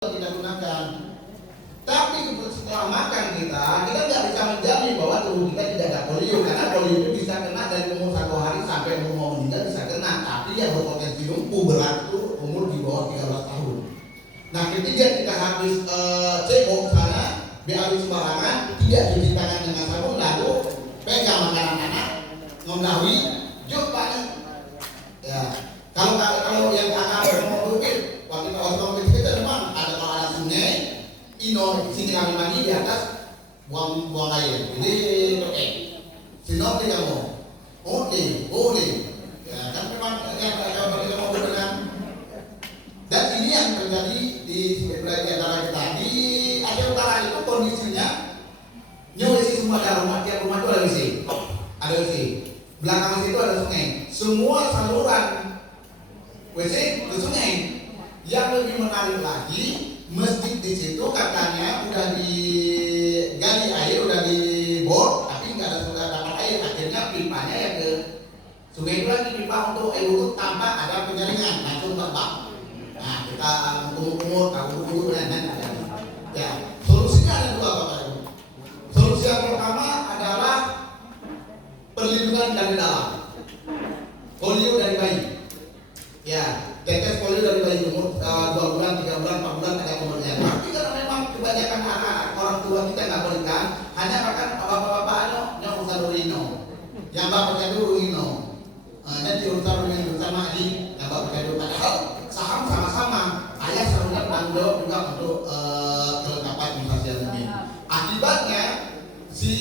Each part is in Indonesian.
kita gunakan. Tapi setelah makan kita nggak bisa menjamin bahwa tubuh kita tidak ada polio, karena polio itu bisa kena dari umur 1 hari sampai umur mau meninggal bisa kena. Tapi yang berpotensi lumpuh berat itu umur di bawah 13 tahun. Nah, ketika kita habis cebok sana, BAB sembarangan, tidak cuci tangan dengan sabun, lalu pegang makanan anak, mendawi, yuk Pak. Ya, kalau yang anak mau berpikir, waktu kita memang ada sungai, sini kami mandi di atas buang air. Jadi oke, sini tidak mau, boleh. Ya kan memang kalau kita mau dengan. Dan ini yang terjadi di antara kita di Aceh Utara itu kondisinya nyuwisi semua ada rumah, tiap rumah itu ada WC. Belakang situ ada sungai. Semua saluran WC ke sungai. Yang lebih menarik lagi, masjid di situ katanya udah digali air, udah dibor, tapi nggak ada sudah dapat air. Akhirnya pipanya ya ke sungai itu lagi, pipa untuk air wudhu tanpa ada penyaringan. Nah itu terbang. Nah kita kumur-kumur, tahu dan ya solusinya ada dua Bapak Ibu. Solusi yang pertama adalah perlindungan dari dalam, polio dari bayi. Ya, tetes polio dari bayi umur 2 bulan, 3 bulan, 4 bulan ada umurnya. Tapi karena memang kebanyakan anak-anak orang tua kita nggak berikan, hanya makan bapak-bapak yang usaha yang bapaknya dulu jadi urusan yang bersama adik, yang bapaknya dulu. Padahal saham sama-sama, ayah seharusnya bertanggung jawab juga untuk kelengkapan imunisasi ini. Akibatnya si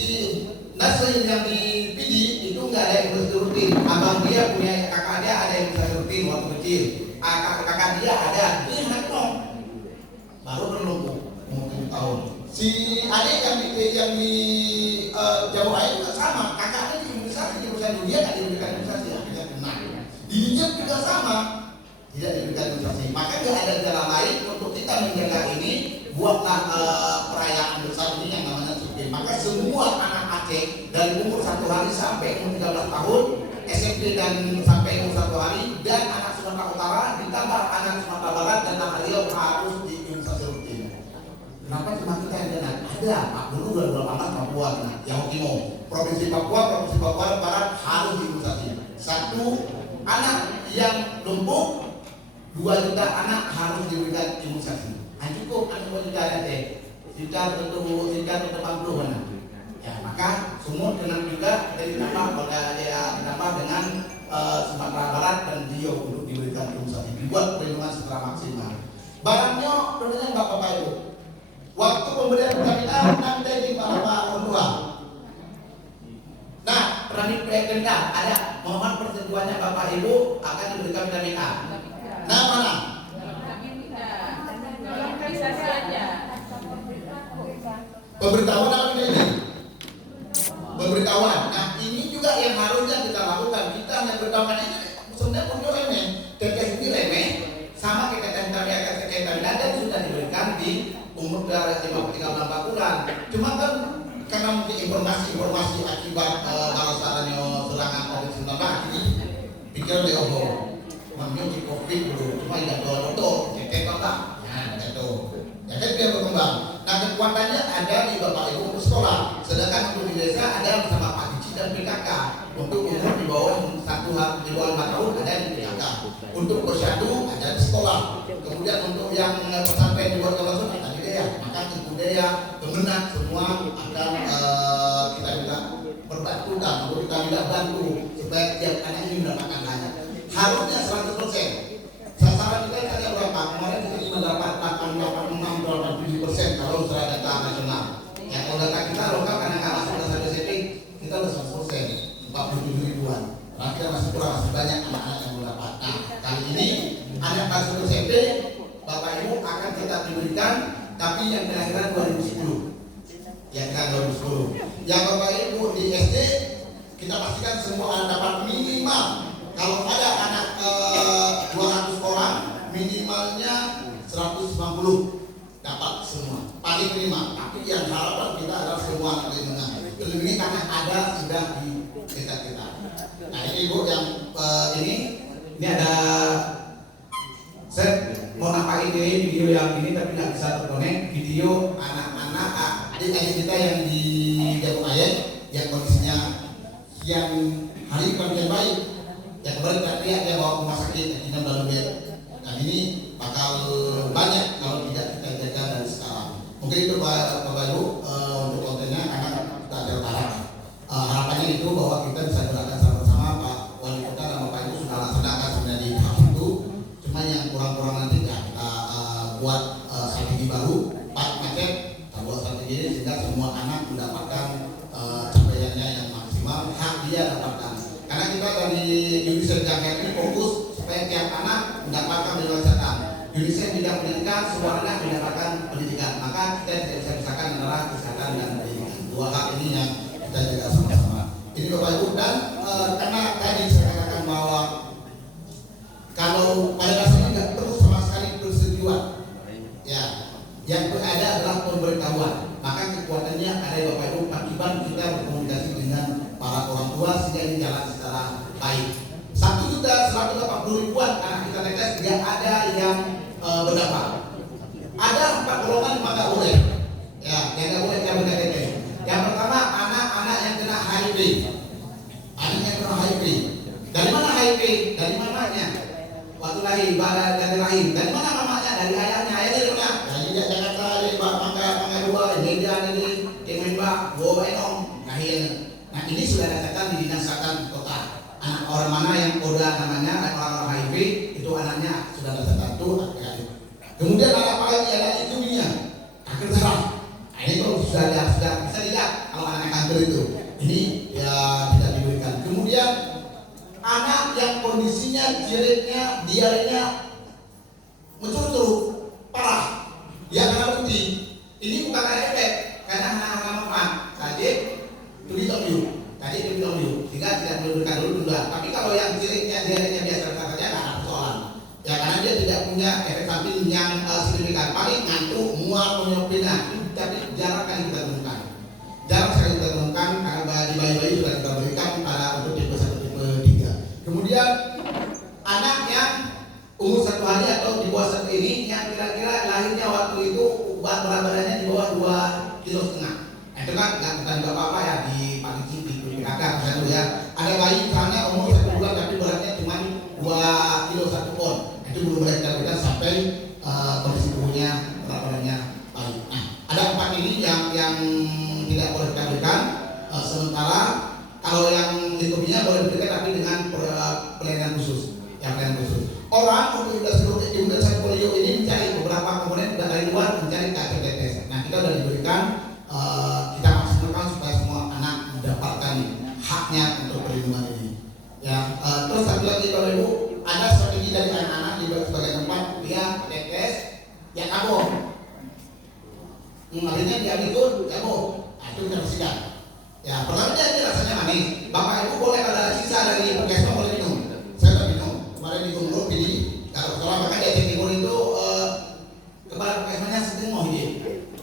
nasi yang dipilih itu nggak ada imunisasi rutin. Abang dia punya kakak dia ada imunisasi rutin waktu kecil. Kakak dia ada, dia nggak baru berlumpuh mungkin tahun. Si adik yang di Jawa Air juga sama, kakaknya di imunisasi di usia dunia nggak diberikan imunisasi, akhirnya kena. Di India juga sama, tidak diberikan imunisasi. Maka nggak ada jalan lain untuk kita menjaga ini. Buatlah perayaan besar ini yang namanya Sukin. Maka semua anak Aceh dari umur 1 hari sampai umur 13 tahun, SMP dan sampai umur 1 hari, dan anak Sumatera Utara ditambah anak Sumatera Barat dan anak Riau harus diimunisasi rutin. Kenapa cuma kita yang jalan? Ada Pak Guru 2018 Papua, Yahu Timo, Provinsi Papua Barat harus diimunisasi. 1 anak yang lumpuh, 2 juta anak harus diberikan imunisasi. Cukup ada 2 juta ada sekitar untuk 60 ya, maka semua dengan juga ditambah dengan Sumatera Barat dan Riau untuk diberikan imunisasi, dibuat perlindungan secara maksimal. Barangnya sebenarnya Bapak Ibu, waktu pemberian vitamin A nanti di Pak Tua. Nah, vitamin A ada, mohon persetujuannya Bapak Ibu akan diberikan vitamin A. Nah, mana? Pemberitahuan apa ini? Pemberitahuan. Nah, ini juga yang harusnya kita lakukan. Kita hanya beritahukan ini sebenarnya punya remeh. Tetes ini remeh, sama keketan dan sudah diberikan di umur dari 3 bulan. Cuma kan karena mungkin informasi akibat balasannya serangan COVID-19 ini pikir dia menyuci COVID dulu, cuma tidak betul, cekek tak? Ya, itu. Ya kan biar berkembang. Nah, kekuatannya ada di Bapak Ibu untuk sekolah. Sedangkan untuk di desa ada bersama Pak Dici dan PKK. Untuk umur di bawah 5 tahun ada di PKK. Untuk posyandu ada di sekolah. Kemudian untuk yang pesantren di luar kawasan ada di daya. Maka ibu daya, kemenak semua akan kita bilang berbantukan, untuk kita bilang bantu supaya tiap anak ini mendapatkan layak. Harusnya 100%. Sasaran kita ada berapa? Kemarin kita cuma dapat 86-87% kalau secara data nasional. Ya, kalau data kita lokal karena nggak masuk ke satu setting, kita udah 100%, 47 ribuan. Berarti masih kurang, masih banyak anak-anak yang mendapat. Nah, kali ini anak kelas 1 SMP, Bapak Ibu akan kita diberikan, tapi yang kelahiran 2010. Yang kelahiran 2010. Yang Bapak Ibu di SD, kita pastikan semua anak dapat minimal. Kalau ada anak 200 orang, minimalnya 150 dapat semua, paling minimal. Tapi yang harapan kita adalah semua anak menengah. Ini karena ada sudah di desa kita. Nah ini Ibu yang ini ada saya mau nampakin video yang ini tapi nggak bisa bisa terkonek video anak-anak adik-adik kita yang di Jawa Ayek yang kondisinya yang hari kurang baik, yang kemarin kita lihat dia bawa ke rumah sakit yang dalam bed. Dan ini bakal banyak kalau tidak kita jaga dari sekarang. Mungkin itu Bapak Ibu untuk kontennya karena kita ada utara. Harapannya itu bahwa kita bisa gerakan sama-sama. Pak Wali Kota dan Bapak Ibu sudah laksanakan sebenarnya di tahap itu. Cuma yang kurang-kurang nanti ya kita buat strategi baru, Pak Macet, kita buat strategi ini sehingga semua anak mendapatkan capaiannya yang maksimal, hak dia dapatkan. Karena kita dari UNICEF Jangkar ini fokus supaya tiap anak mendapatkan pendidikan kesehatan. UNICEF bidang pendidikan, semua anak mendapatkan pendidikan. Maka kita tidak bisa pisahkan antara kesehatan dan pendidikan. Dua hal ini yang kita jaga sama-sama. Ini Bapak Ibu, dan karena tadi saya katakan bahwa kalau pada dasarnya tidak perlu sama sekali persetujuan, ya, yang ada adalah pemberitahuan. Maka kekuatannya ada Bapak Ibu, akibat kita berkomunikasi dengan para orang tua sehingga ini jalan secara baik. 1.180.000-an anak kita tetes tidak ada yang berdampak. Ada 4 golongan yang nggak boleh, ya, yang nggak boleh kita tetes. Yang pertama anak-anak yang kena HIV, anak yang kena HIV. Dari mana HIV? Dari mamanya. Waktu lahir, dari rahim. Dari mana mamanya? Dari ayahnya. Ayah dari mana? Dari Jakarta, dari Mangga 2, Medan dari Kemenbak, Bawa Enong, lahirnya. Nah ini sudah dikatakan di Dinas Kesehatan Kota. Anak orang mana yang udah namanya orang-orang HIV itu anaknya sudah dikatakan itu. Kemudian ada apa lagi? Ada ibunya kanker darah. Nah, ini kalau sudah bisa dilihat kalau anak kanker itu ini ya tidak diberikan. Kemudian anak yang kondisinya jeritnya, diarenya mencurut parah, dia kena putih. Ini bukan karena efek, karena anak-anak makan. Tadi sehingga tidak memberikan dulu. Tapi kalau yang jeritnya, diarenya biasa saja nggak ada persoalan. Ya karena dia tidak punya efek samping yang signifikan. Paling ngantuk, mual, penyopina. Tapi jarang kali kita temukan. Jarang sekali kita temukan karena bayi-bayi sudah kita berikan pada untuk tipe 1, tipe 3. Kemudian anak yang umur 1 hari atau di bawah 1 ini yang kira-kira lahirnya waktu itu berat badannya di bawah 2,5 kilo. Itu kan nggak apa-apa ya di Panji di PKK misalnya ya. Ada bayi misalnya umur 1 bulan tapi beratnya cuma 2 kilo 1 pon. Itu belum boleh kita berikan sampai kondisi tubuhnya berat badannya baik. Nah, ada 4 ini yang tidak boleh kita berikan. Sementara kalau yang leukomianya boleh diberikan tapi dengan pelayanan khusus. Yang pelayanan khusus. Orang untuk imunisasi polio ini mencari beberapa komponen dari luar mencari KTP tetes. Nah kita sudah diberikan, kita maksimalkan supaya semua anak mendapatkan haknya untuk perlindungan ini. Ya, terus satu lagi Bapak Ibu, ada strategi dari anak-anak di sebagai tempat dia tetes yang kabur. Akhirnya dia ikut kabur. Nah itu kita bersihkan. Ya, pertama dia rasanya manis. Bapak Ibu boleh kalau ada sisa dari puskesmas boleh minum. Saya sudah minum. Kemarin di Gumruk ini kalau sekolah maka dia timur itu kepala puskesmasnya setengah ini.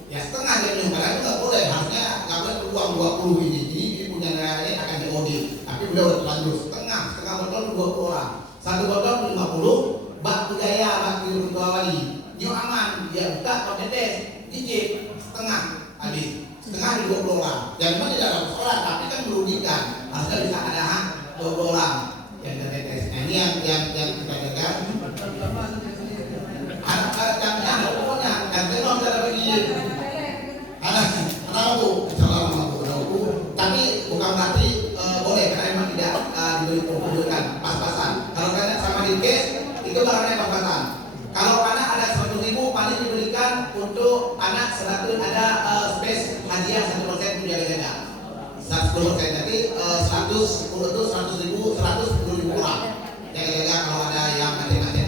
Ya setengah dia minum karena itu nggak boleh. Harusnya nggak boleh peluang 20 ini. Ini punya ini akan diaudit. Tapi beliau udah terlanjur setengah botol 20 orang. 1 botol 50. Bak budaya, bak ketua wali. New aman. Dia buka kompetes, cicip setengah habis. Setengah di 20 orang. Yang memang tidak ada persoalan, tapi kan merugikan. Harusnya bisa ada hak 20 orang yang kita tetes. Nah ini yang kita jaga. Anak-anak jangan pokoknya, dan saya mau cara bagi anak bu, salah bu. Tapi bukan berarti boleh karena memang tidak diberikan pas-pasan. Kalau kalian sama di case itu barangnya pas-pasan. Kalau anak ada 100.000 paling diberikan untuk anak 100 ada space hadiah 1% untuk jaga-jaga 10%. Jadi 110 itu 100.000 110.000 kurang jaga-jaga kalau ada yang nanti tadi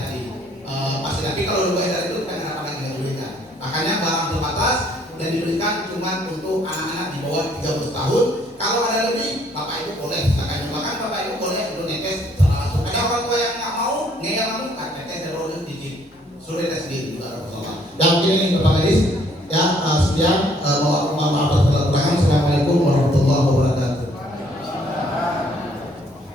pasti. Tapi kalau lebih dari itu kita kenapa lagi nggak diberikan. Makanya barang terbatas dan diberikan cuma untuk anak-anak di bawah 13 tahun. Kalau ada lebih Bapak Ibu boleh silakan. Bahkan Bapak Ibu boleh untuk netes langsung. Ada orang tua yang nggak mau ngeyel langsung netes dan rolling digit sudah tes sendiri juga ada persoalan. Dan ini Bapak Medis ya sekian bahwa